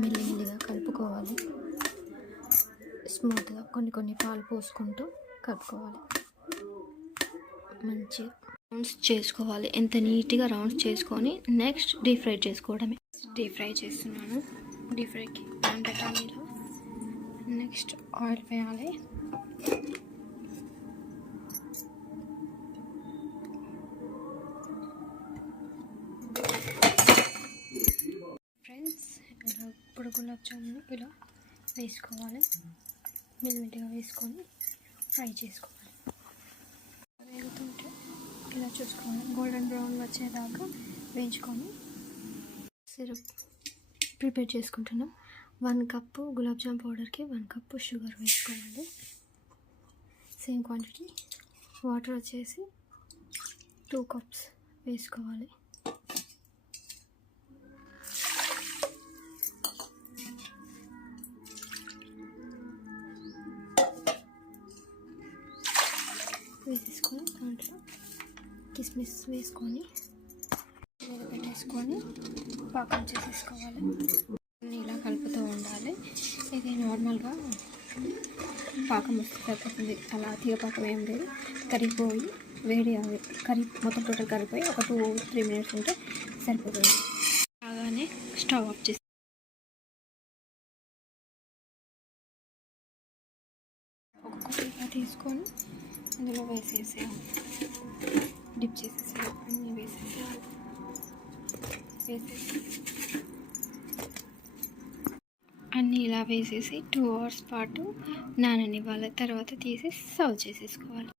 మెల్లిగా కలుపుకోవాలి. స్మూత్గా కొన్ని పాలు పోసుకుంటూ కలుపుకోవాలి. మంచిగా రౌండ్స్ చేసుకోవాలి. ఎంత నీట్గా రౌండ్స్ చేసుకొని నెక్స్ట్ డీప్ ఫ్రై చేసుకోవడమే. డీప్ ఫ్రై చేస్తున్నాను. డీప్ ఫ్రైకి ప్యాన్ పెట్టాలి. ఇలా నెక్స్ట్ ఆయిల్ వేయాలి. ఫ్రెండ్స్, ఇలా ఇప్పుడు గులాబ్ జామున్ ఇలా వేసుకోవాలి. మెల్లిగా వేసుకొని ఫ్రై చేసుకోవాలి. వేగుతుంటే ఇలా చూసుకోవాలి. గోల్డెన్ బ్రౌన్ వచ్చేదాకా వేయించుకొని సిరప్ ప్రిపేర్ చేసుకుంటున్నాం. 1 కప్పు గులాబ్ జామ్ పౌడర్కి 1 కప్పు షుగర్ వేసుకోవాలి. Same quantity. వాటర్ వచ్చేసి 2 కప్స్ వేసుకోవాలి. వేసేసుకొని దాంట్లో కిస్మిస్ వేసుకొని పెట్టేసుకొని పాకం చేసేసుకోవాలి. ఇలా కలుపుతూ ఉండాలి. ఇది నార్మల్గా పాకం వస్తే సరిపోతుంది. అలా తీగ పాకం ఏం లేదు. కరిగిపోయి వేడి మొత్తం టోటల్ కరిగిపోయి ఒక 2-3 మినిట్స్ ఉంటే సరిపోతుంది. అలాగానే స్టవ్ ఆఫ్ చేసి ఒక్కొక్కటిగా తీసుకొని అందులో వేసేసేయాలి. డిప్ చేసేసేయాలి. అన్నీ వేసేసేయాలి. అన్నీ ఇలా వేసేసి 2 అవర్స్ పాటు నాననివ్వాలి. తర్వాత తీసి సర్వ్ చేసేసుకోవాలి.